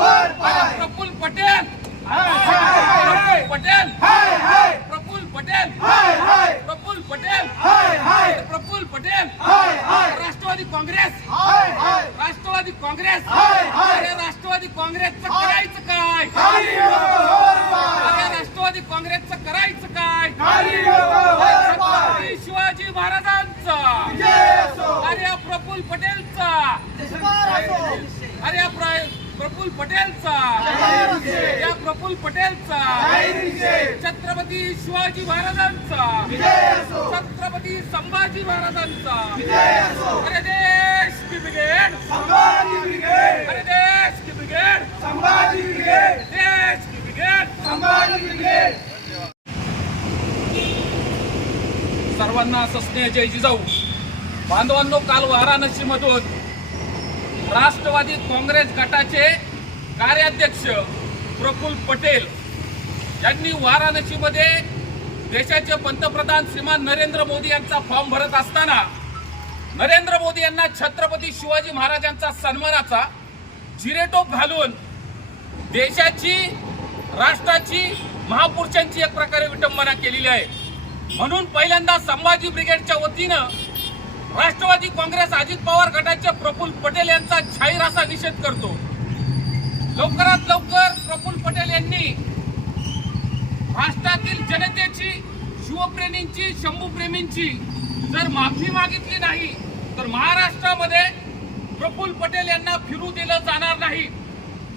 प्रफुल्ल पटेल. पटेल. हाय हाय. प्रफुल्ल पटेल. हाय हाय. प्रफुल्ल पटेल. हाय हाय. प्रफुल्ल पटेल. हाय हाय. राष्ट्रवादी काँग्रेस. हाय हाय. राष्ट्रवादी काँग्रेस. हाय, हाय. अरे राष्ट्रवादी काँग्रेसचं करायचं काय? राष्ट्रवादी काँग्रेसचं करायचं काय खाली लोक वर पाय छत्रपती शिवाजी महाराजांचा जय असो अरे या प्रफुल्ल पटेलचा जयकार असो अरे या प्रफुल पटेलचा. या प्रफुल पटेलचा. छत्रपती शिवाजी महाराजांचा. छत्रपती संभाजी महाराजांचा. अरे देश की ब्रिगेड संभाजी ब्रिगेड अरे देश की ब्रिगेड संभाजी ब्रिगेड देश की ब्रिगेड संभाजी ब्रिगेड सर्वांना सस्नेह जय जिजाऊ. बांधवांनो काल वाराणसी मधून राष्ट्रवादी काँग्रेस गटाचे कार्याध्यक्ष प्रफुल्ल पटेल यांनी वाराणसीमध्ये देशाचे पंतप्रधान श्रीमान नरेंद्र मोदी यांचा फॉर्म भरत असताना नरेंद्र मोदी यांना छत्रपती शिवाजी महाराजांचा सन्मानाचा जिरेटोप घालून देशाची राष्ट्राची महापुरुषांची एक प्रकारे विटंबना केलेली आहे. म्हणून पहिल्यांदा संभाजी ब्रिगेडच्या वतीनं राष्ट्रवादी काँग्रेस अजित पवार गटाचे प्रफुल्ल पटेल यांचा जाहीर असा निषेध करतो. लवकरात लवकर प्रफुल्ल पटेल यांनी राष्ट्रातील जनतेची शिवप्रेमींची शंभूप्रेमींची जर माफी मागितली नाही तर महाराष्ट्रामध्ये प्रफुल्ल पटेल यांना फिरू दिलं जाणार नाही.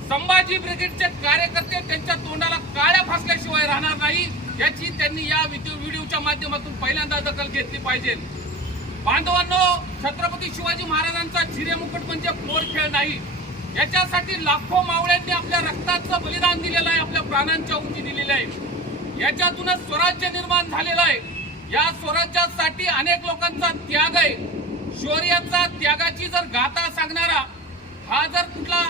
संभाजी ब्रिगेडचे कार्यकर्ते त्यांच्या तोंडाला काळ्या फासल्याशिवाय राहणार नाही याची त्यांनी या व्हिडिओ व्हिडिओच्या माध्यमातून पहिल्यांदा दखल घेतली पाहिजे. बांधवांनो छत्रपती शिवाजी महाराजांचा जिरे मुकुट म्हणजे फ्लोर खेळ नाही. याच्यासाठी लाखो मावळ्यांनी आपल्या रक्ताचं बलिदान दिलेलं आहे आपल्या प्राणांच्या उंची दिलेली आहे. याच्यातूनच स्वराज्य निर्माण झालेलं आहे. या स्वराज्यासाठी अनेक लोकांचा त्याग आहे. शौर्याचा त्यागाची जर गाथा सांगणारा हा जर कुठला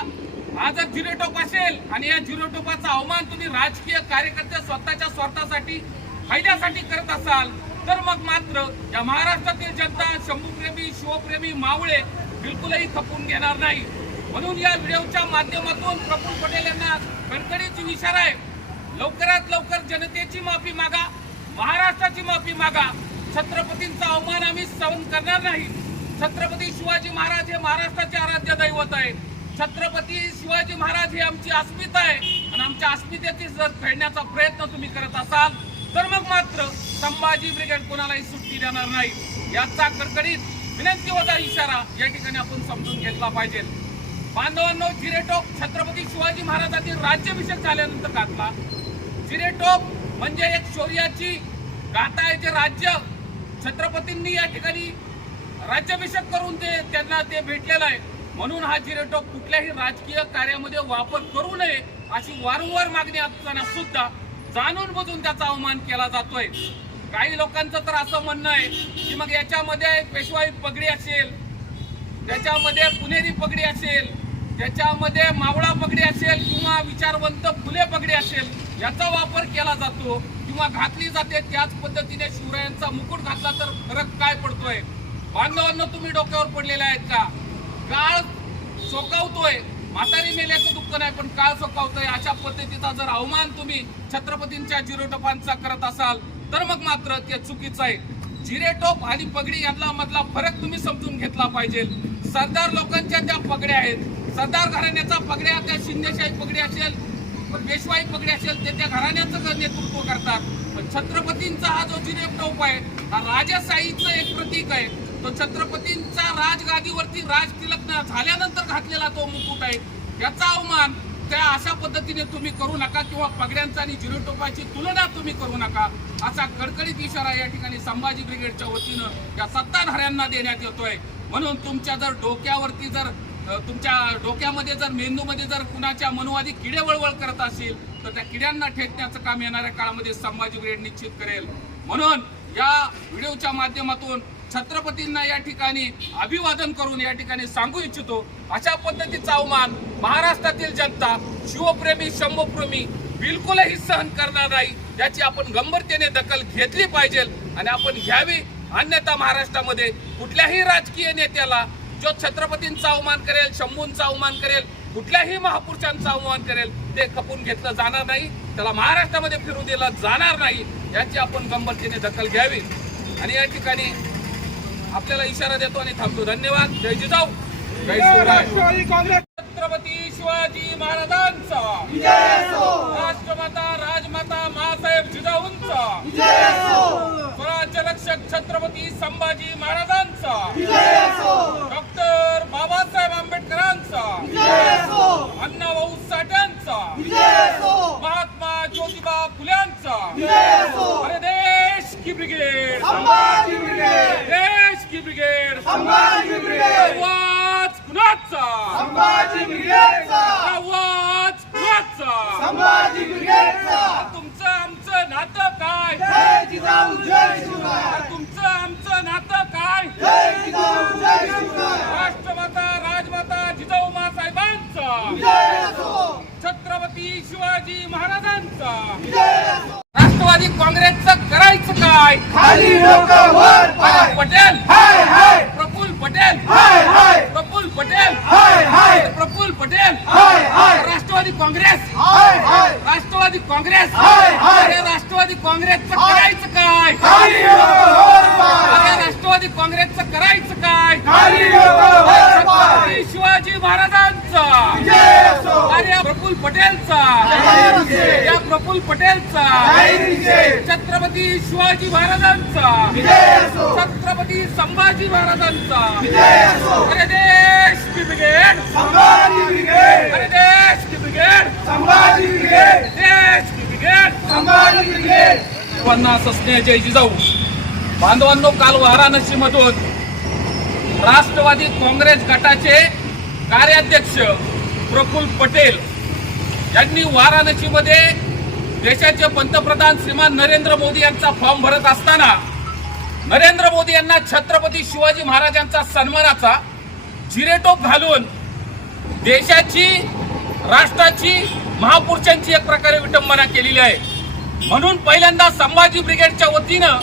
हा जर झिरोटोप असेल आणि या झिरोटोपाचा अवमान तुम्ही राजकीय कार्यकर्ते स्वतःच्या स्वार्थासाठी फायद्यासाठी करत असाल तर मग मात्र या महाराष्ट्रातील जनता शंभूप्रेमी शिवप्रेमी मावळे बिलकुलही खपून घेणार नाही. म्हणून या व्हिडिओच्या माध्यमातून प्रफुल्ल पटेल यांना कणकणीची इशारा आहे. लवकरात लवकर जनतेची माफी मागा महाराष्ट्राची माफी मागा. छत्रपतींचा अवमान आम्ही सहन करणार नाही. छत्रपती शिवाजी महाराज हे महाराष्ट्राचे आराध्य दैवत आहे छत्रपती शिवाजी महाराज ही आमची अस्मिता आहे. आणि आमच्या अस्मितेची जर फेडण्याचा प्रयत्न तुम्ही करत असाल तर मग मात्र संभाजी ब्रिगेड कोणालाही सुट्टी देणार नाही. याचा कडकडीत विनंती होता इशारा या ठिकाणी आपण समजून घेतला पाहिजे. बांधवांनो जिरेटोप छत्रपती शिवाजी महाराजांनी राज्याभिषेक झाल्यानंतर घातला जिरेटोप म्हणजे एक शौर्याची गाथा आहे जे राज्य छत्रपतींनी या ठिकाणी राज्याभिषेक करून ते त्यांना ते भेटलेलं आहे. म्हणून हा जिरेटोप कुठल्याही राजकीय कार्यामध्ये वापर करू नये अशी वारंवार मागणी असताना सुद्धा जाणून बुजून त्याचा अवमान केला जातोय. काही लोकांचं तर असं म्हणणं आहे की मग याच्यामध्ये पेशवाई पगडी असेल त्याच्यामध्ये पुणेरी पगडी असेल त्याच्यामध्ये मावळा पगडी असेल किंवा विचारवंत फुले पगडी असेल याचा वापर केला जातो किंवा घातली जाते त्याच पद्धतीने शिवरायांचा मुकुट घातला तर फरक काय पडतोय? बांधवांना तुम्ही डोक्यावर पडलेले आहेत का? काळ सोकावतोय. म्हातारी मेल्याचं दुःख नाही पण काळ सोकावतोय. अशा पद्धतीचा जर अवमान तुम्ही छत्रपतींच्या जिरोटोपांचा करत असाल तर मग मात्र ते चुकीचं आहे. जिरेटोप आणि पगडी यांना मधला फरक तुम्ही समजून घेतला पाहिजे. सरदार लोकांच्या त्या पगड्या आहेत. सरदार घराण्याचा पगड्या त्या शिंदेशाही पगडी असेल पेशवाई पगडी असेल ते त्या घराण्याचं नेतृत्व करतात. पण छत्रपतींचा हा जो जिरेटोप आहे हा राजाशाहीचं एक प्रतीक आहे. तो छत्रपतींचा राजगादीवरती राज तिलक झाल्यानंतर घातलेला तो मुकुट आहे. याचा अवमान त्या अशा पद्धतीने तुम्ही करू नका किंवा पगड्यांचा आणि जिरोटोपाची तुलना तुम्ही करू नका असा कडकडीत इशारा या ठिकाणी संभाजी ब्रिगेडच्या वतीनं या सत्ताधाऱ्यांना देण्यात येतोय. म्हणून तुमच्या जर डोक्यावरती जर तुमच्या डोक्यामध्ये जर मेंदूमध्ये जर कुणाच्या मनोवादी किडे वळवळ करत असेल तर त्या किड्यांना ठेचण्याचं काम येणाऱ्या काळामध्ये संभाजी ब्रिगेड निश्चित करेल. म्हणून या व्हिडिओच्या माध्यमातून छत्रपतींना या ठिकाणी अभिवादन करून या ठिकाणी सांगू इच्छितो अशा पद्धतीचा अवमान महाराष्ट्रातील जनता शिवप्रेमी शंभप्रेमी बिलकुलही सहन करणार नाही. याची आपण गंभीरतेने दखल घेतली पाहिजे आणि आपण घ्यावी. अन्यथा महाराष्ट्रामध्ये कुठल्याही राजकीय नेत्याला जो छत्रपतींचा अवमान करेल शंभूंचा अवमान करेल कुठल्याही महापुरुषांचा अवमान करेल ते खपून घेतलं जाणार नाही. त्याला महाराष्ट्रामध्ये फिरू दिलं जाणार नाही. याची आपण गंभीरतेने दखल घ्यावी. आणि या ठिकाणी आपल्याला इशारा देतो आणि थांबतो. धन्यवाद. जय जिजाऊ. जय शिवराय. राष्ट्रवादी काँग्रेस. छत्रपती शिवाजी महाराजांचा. राष्ट्रमाता राजमाता मासाहेब जिजाऊंचा. स्वराज्य रक्षक छत्रपती संभाजी महाराजांचा. डॉक्टर बाबासाहेब आंबेडकरांचा. अण्णाभाऊ साठ्यांचा महात्मा ज्योतिबा फुल्यांचा. अरे देश की ब्रिगेड. ब्रिगेड. संभाजी ब्रिगेड. आवाज कुणाचा? संभाजी ब्रिगेडचा. आवाज कुणाचा? संभाजी ब्रिगेडचा. तुमचं आमचं नातं काय? जय जिजाऊ जय शिवराय. तुमचं आमचं नातं काय? जय जिजाऊ जय शिवराय. राष्ट्रमाता राजमाता जिजाऊ साहेबांचा. विजय असो. छत्रपती शिवाजी महाराजांचा. विजय असो. राष्ट्रवादी काँग्रेसचं करायचं काय? खाली डोकं वर पाय पटेल हाय हाय प्रफुल्ल पटेल हाय हाय प्रफुल्ल पटेल हाय हाय प्रफुल्ल पटेल हाय हाय राष्ट्रवादी काँग्रेस. हाय हाय. राष्ट्रवादी काँग्रेस. हाय, हाय. अरे राष्ट्रवादी काँग्रेसचं करायचं काय? राष्ट्रवादी काँग्रेसचं करायचं काय? शिवाजी महाराजांचा. अरे या प्रफुल्ल पटेलचा. या प्रफुल्ल पटेलचा. छत्रपती शिवाजी महाराजांचा. छत्रपती संभाजी महाराजांचा. अरे देश ब्रिगेड अरे देश सस्नेह जय जिजाऊ. बांधवांनो काल वाराणसी मधून राष्ट्रवादी काँग्रेस गटाचे कार्याध्यक्ष प्रफुल्ल पटेल यांनी वाराणसीमध्ये देशाचे पंतप्रधान श्रीमान नरेंद्र मोदी यांचा फॉर्म भरत असताना नरेंद्र मोदी यांना छत्रपती शिवाजी महाराजांचा सन्मानाचा जिरेटोप घालून देशाची राष्ट्राची महापुरुषांची एक प्रकारे विटंबना केलेली आहे. म्हणून पहिल्यांदा संभाजी ब्रिगेडच्या वतीनं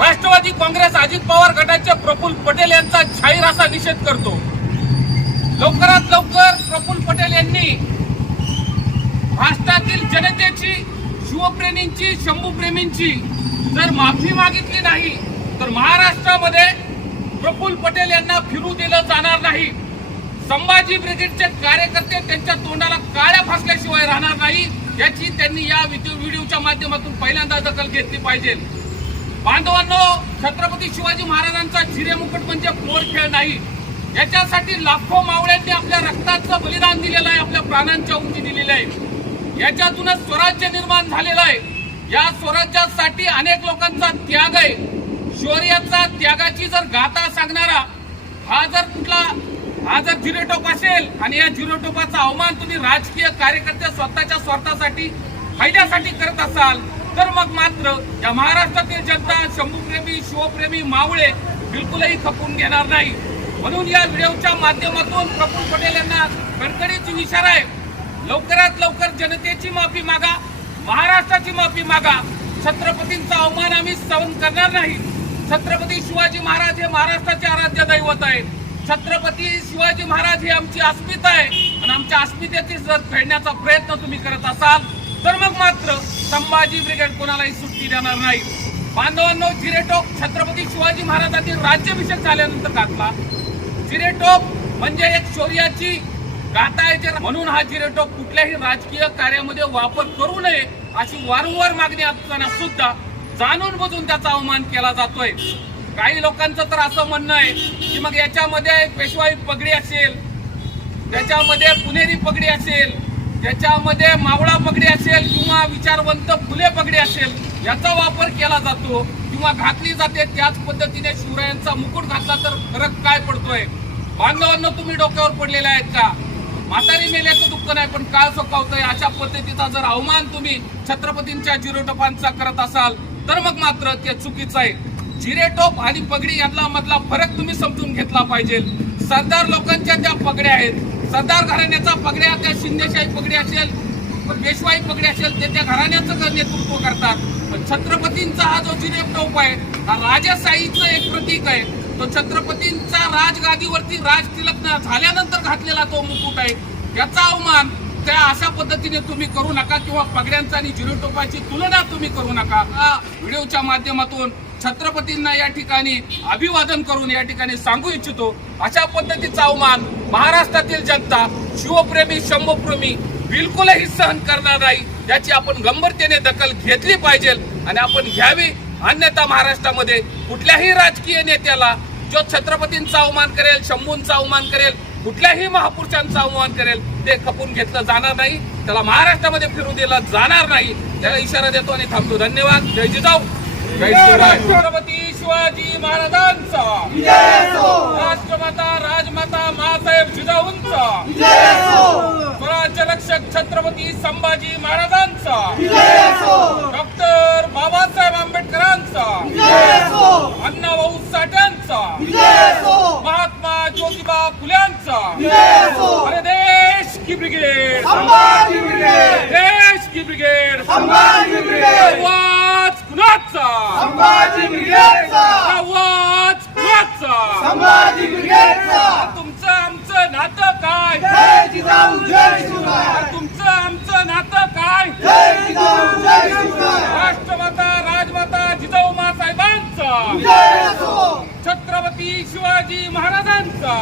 राष्ट्रवादी काँग्रेस अजित पवार गटाचे प्रफुल्ल पटेल यांचा जाहीर असा निषेध करतो. लवकरात लवकर प्रफुल्ल पटेल यांनी राष्ट्रातील जनतेची शिवप्रेमींची शंभूप्रेमींची जर माफी मागितली नाही तर महाराष्ट्रामध्ये प्रफुल्ल पटेल यांना फिरू दिलं जाणार नाही. संभाजी ब्रिगेडचे कार्यकर्ते त्यांच्या तोंडाला काळ्या फासल्याशिवाय राहणार नाही याची त्यांनी या व्हिडिओ- व्हिडिओच्या माध्यमातून पहिल्यांदा दखल घेतली पाहिजे. बांधवांनो छत्रपती शिवाजी महाराजांचा चिरेमुकुट म्हणजे पोर खेळ नाही. याच्यासाठी लाखो मावळ्यांनी आपल्या रक्ताचं बलिदान दिलेलं आहे आपल्या प्राणांच्या उंची दिलेली आहे. याच्यातूनच स्वराज्य निर्माण झालेलं आहे. या स्वराज्यासाठी अनेक लोकांचा त्याग आहे. शौर्याचा त्यागाची जर गाथा सांगणारा हा जर कुठला हा जर झिरोटोप असेल आणि या झिरोटोपाचा अवमान तुम्ही राजकीय कार्यकर्ते स्वतःच्या स्वार्थासाठी फायद्यासाठी करत असाल तर मग मात्र या महाराष्ट्रातील जनता शंभूप्रेमी शिवप्रेमी मावळे बिलकुलही खपून घेणार नाही. म्हणून या व्हिडिओच्या माध्यमातून प्रफुल्ल पटेल यांना कडकडीची इशारा आहे. लवकरात लवकर जनतेची माफी मागा महाराष्ट्राची माफी मागा. छत्रपतींचा अवमान आम्ही सहन करणार नाही. छत्रपती शिवाजी महाराज हे महाराष्ट्राचे आराध्य दैवत आहेत. छत्रपती शिवाजी महाराज ही आमची अस्मिता आहे. आणि आमच्या अस्मितेची जर फेडण्याचा प्रयत्न तुम्ही करत असाल तर मग मात्र संभाजी ब्रिगेड कोणालाही सुट्टी देणार नाही. बांधवांनो जिरेटोप छत्रपती शिवाजी महाराजांनी राज्याभिषेक झाल्यानंतर घातला जिरेटोप म्हणजे एक शौर्याची गाथा आहे म्हणून हा जिरेटोप कुठल्याही राजकीय कार्यामध्ये वापर करू नये अशी वारंवार मागणी असताना सुद्धा जाणून बुजून त्याचा अवमान केला जातोय. काही लोकांचं तर असं म्हणणं आहे की मग याच्यामध्ये पेशवाई पगडी असेल त्याच्यामध्ये पुणेरी पगडी असेल त्याच्यामध्ये मावळा पगडी असेल किंवा विचारवंत फुले पगडी असेल याचा वापर केला जातो किंवा घातली जाते त्याच पद्धतीने शिवरायांचा मुकुट घातला तर फरक काय पडतोय? बांधवांना तुम्ही डोक्यावर पडलेले आहेत का? म्हातारी मेल्याचं दुःख नाही पण काळ सोकावतोय. अशा पद्धतीचा जर अवमान तुम्ही छत्रपतींच्या जिरोटोपांचा करत असाल तर मग मात्र ते चुकीचं आहे. जिरेटोप आणि पगडी यांना मधला फरक तुम्ही समजून घेतला पाहिजे. सरदार लोकांच्या त्या पगड्या आहेत सरदार घराण्याचा पगड्या त्या शिंदेशाही पगडी असेल पेशवाई पगडी असेल ते त्या घराण्याचं नेतृत्व करतात. पण छत्रपतींचा हा जो जिरेटोप आहे हा राजाशाहीचं एक प्रतीक आहे. तो छत्रपतींचा राजगादीवरती राज तिलक झाल्यानंतर घातलेला तो मुकुट आहे. याचा अवमान त्या अशा पद्धतीने तुम्ही करू नका किंवा पगड्यांचा आणि जिरोटोपाची तुलना तुम्ही करू नका. हा व्हिडिओच्या माध्यमातून छत्रपतींना या ठिकाणी अभिवादन करून या ठिकाणी सांगू इच्छितो अशा पद्धतीचा अवमान महाराष्ट्रातील जनता शिवप्रेमी शंभप्रेमी बिलकुलही सहन करणार नाही. याची आपण गंभीरतेने दखल घेतली पाहिजे आणि आपण घ्यावी. अन्यथा महाराष्ट्रामध्ये कुठल्याही राजकीय नेत्याला जो छत्रपतींचा अवमान करेल शंभूंचा अवमान करेल कुठल्याही महापुरुषांचा अवमान करेल ते खपून घेतलं जाणार नाही. त्याला महाराष्ट्रामध्ये फिरू दिला जाणार नाही. त्याला इशारा देतो आणि थांबतो. धन्यवाद. जय जिजाऊ. छत्रपती शिवाजी महाराजांचा. राष्ट्रमाता राजमाता मासाहेब जिजाऊंचा. स्वराज्य रक्षक छत्रपती संभाजी महाराजांचा. डॉक्टर बाबासाहेब आंबेडकरांचा. अण्णाभाऊ साठ्यांचा. महात्मा ज्योतिबा फुल्यांचा. अरे देश की ब्रिगेड. देश की ब्रिगेड. संभाजी ब्रिगेड. आवाज कुणाचा संभाजी ब्रिगेडचा आवाज कुणाचा संभाजी ब्रिगेडचा तुमचं आमचं नातं काय जय जिजाऊ जय शिवराय तुमचं आमचं नातं काय जय जिजाऊ जय शिवराय राष्ट्रमाता राजमाता जिजाऊ साहेबांचा विजय असो छत्रपती शिवाजी महाराजांचा